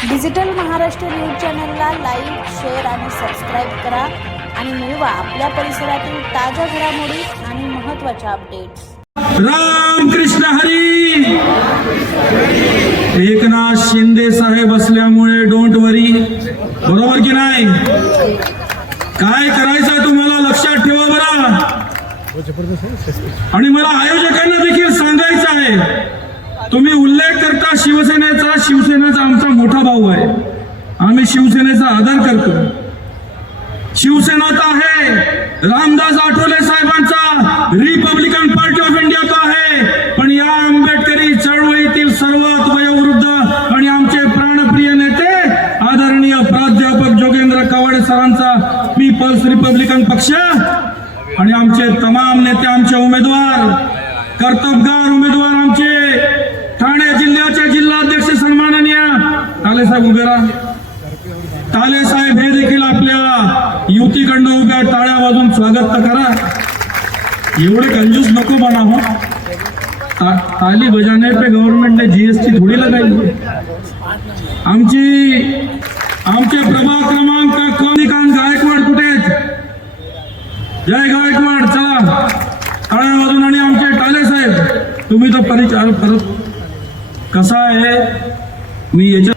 Digital Maharashtra news चॅनलला like, share आणि subscribe करा आणि मिळवा आपल्या परिसरातील ताज्या घडामोडी आणि महत्त्वाच्या अपडेट्स। राम कृष्ण हरी। एकनाथ शिंदे साहेब असल्यामुळे डोंट वरी, बरोबर की नाही? काय करायचं तुम्हाला लक्षात ठेवा बरं। आणि मला आयोजकांना देखील सांगायचं आहे, तुम्ही उल्लेख करता शिवसेनेचा आमचा मोठा भाऊ आहे, आम्ही शिवसेनेचा आदर करतो। शिवसेना तर आहे, रामदास आठवले साहेबांचा रिपब्लिकन पार्टी ऑफ इंडिया तो आहे, पण या आंबेडकरी चळवळीतील सर्वात वयोवृद्ध आणि आमचे प्राणप्रिय नेते आदरणीय प्राध्यापक जोगेंद्र कवाडे सरांचा पीपल्स रिपब्लिकन पक्ष आणि आमचे तमाम नेते, आमचे उमेदवार, कर्तबगार उमेदवार, आमचे ठाणे जिल्ह्याचे जिल्हाध्यक्ष सन्माननीय टाले साहेब उभे राहा। टाले साहेब हे देखील आपल्या युतीकडनं उभ्या टाळ्या वाजून स्वागत तर करा। एवढे कंजूस नको बना हो। ताली बजाने पे गव्हर्नमेंट ने जीएसटी थोडी लगाई। आमचे प्रभाग क्रमांक कनिकांत गायकवाड कुठे आहेत? जय गायकवाड, चला टाळ्या वाजून। आणि आमचे टाले साहेब, तुम्ही तो परिचय परत कसा आहे, मी याच्या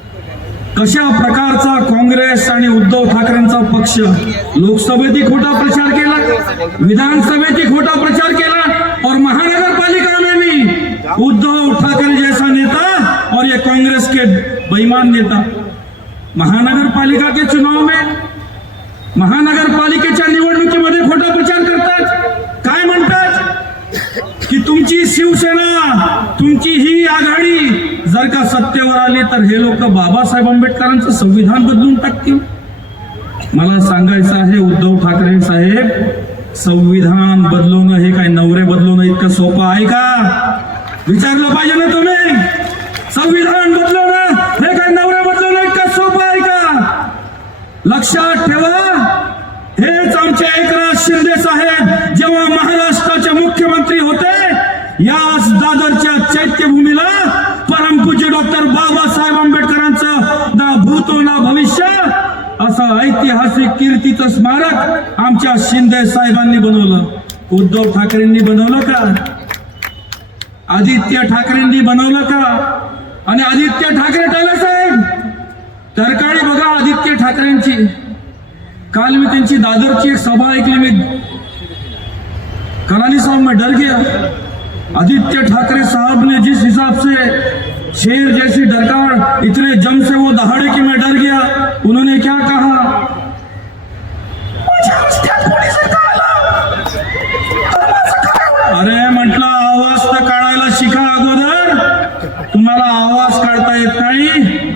कशा प्रकारचा काँग्रेस आणि उद्धव ठाकरेंचा पक्ष लोकसभेत खोटा प्रचार केला, विधानसभेत खोटा प्रचार केला, और महानगरपालिका में भी उद्धव ठाकरे जैसा नेता और ये कांग्रेस के बेईमान नेता महानगरपालिका के चुनाव में, महानगरपालिकेच्या निवडणुकीमध्ये खोटा प्रचार करतात। काय म्हणतात की तुमची शिवसेना, तुमची ही आघाडी जर का सत्तेवर आली तर हे लोक बाबासाहेब आंबेडकरांचं संविधान बदलून टाकतील। मला सांगायचं आहे उद्धव ठाकरे साहेब, संविधान बदलवणं हे काय नवरे बदलवणं इतकं सोपं आहे का? विचारलं पाहिजे ना तुम्ही। संविधान बदलवणं हे काय नवरे बदलवणं इतकं सोपं आहे का? लक्षात ठेवा, हेच आमचे एकनाथ शिंदे साहेब जेव्हा महाराष्ट्राचे मुख्यमंत्री होते, याच दादरच्या चैत्यभूमीला परमपूज्य डॉक्टर बाबासाहेब आंबेडकरांचं ना भूतो ना भविष्य असं ऐतिहासिक कीर्तीचं स्मारक आमच्या शिंदे साहेबांनी बनवलं। उद्धव ठाकरेंनी बनवलं का? आदित्य ठाकरेंनी बनवलं का? आणि आदित्य ठाकरे टाले साहेब तरकाळी बघा आदित्य ठाकरेंची। काल मी त्यांची दादरची एक सभा ऐकली, मी कलानी साहब मैं डर गया। आदित्य ठाकरे साहब ने जिस हिसाब से शेर जैसी डरकार इतने जम से वो दहाड़े कि मैं डर गया। उन्होंने क्या कहा, अरे म्हटलं आवाज तर काढायला शिका अगोदर, तुम्हाला आवाज काढता येत नाही।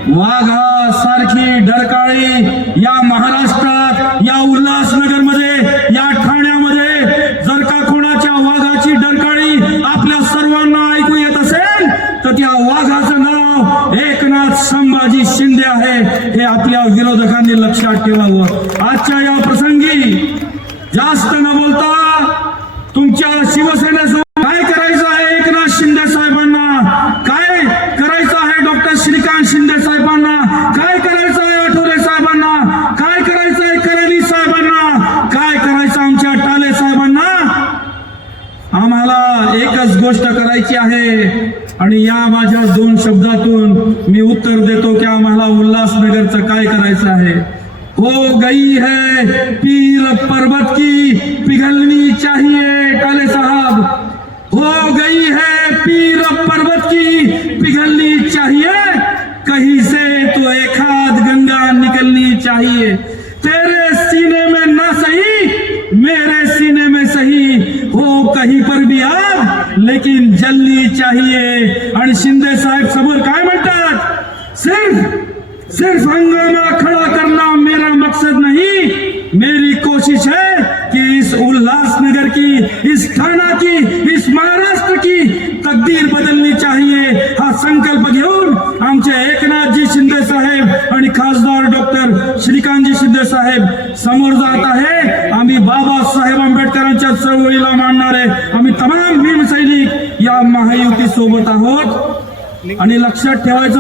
वाघा सारखी डरकाळी या महाराष्ट्रात, या उल्हासनगर मध्ये, या ठाण्यामध्ये जर का कोणाच्या वाघाची डरकाळी आपल्या सर्वांना ऐकू येत असेल तर त्या वाघाचं नाव एकनाथ संभाजी शिंदे आहे, हे आपल्या विरोधकांनी लक्षात ठेवावं। आजच्या या प्रसंगी जास्त न बोलता तुमच्या शिवसेनेसोबत काय करायचं आहे एकनाथ शिंदे साहेबांना, काय करायचं आहे डॉक्टर श्रीकांत शिंदे साहेबांना, काय करायचं आहे आठवले साहेबांना, काय करायचं आहे करेली साहेबांना, काय करायचं आमच्या टाले साहेबांना, आम्हाला एकच गोष्ट करायची आहे। आणि या माझ्या 2 शब्दातून मी उत्तर देतो की आम्हाला उल्हासनगरचं काय करायचं आहे। हो गई है पीर पर्वत की पिघलनी चाहिए टाले साहब, हो गई है पीर पर्वत की पिघलनी चाहिए, कहीं से तो एक आध गंगा निकलनी चाहिए। तेरे सीने में ना सही मेरे सीने में सही, हो कहीं पर भी आग लेकिन जलनी चाहिए। आणि शिंदे साहेब समोर काय म्हणतात, सिर्फ हंगामा खड़ा करना मेरा मकसद नहीं, मेरी कोशिश है कि इस उल्हासनगर की, इस ठाणा की, इस महाराष्ट्र की तकदीर बदलनी चाहिए। हा संकल्प घेऊन आमचे एकनाथजी शिंदे साहेब आणि खासदार डॉक्टर श्रीकांतजी शिंदे साहेब समोर जात आहे। आम्ही बाबासाहेब आंबेडकरांच्या चळवळीला मानणारे आम्ही तमाम भीम सैनिक या महायुती सोबत आहोत। आणि लक्षात ठेवायचं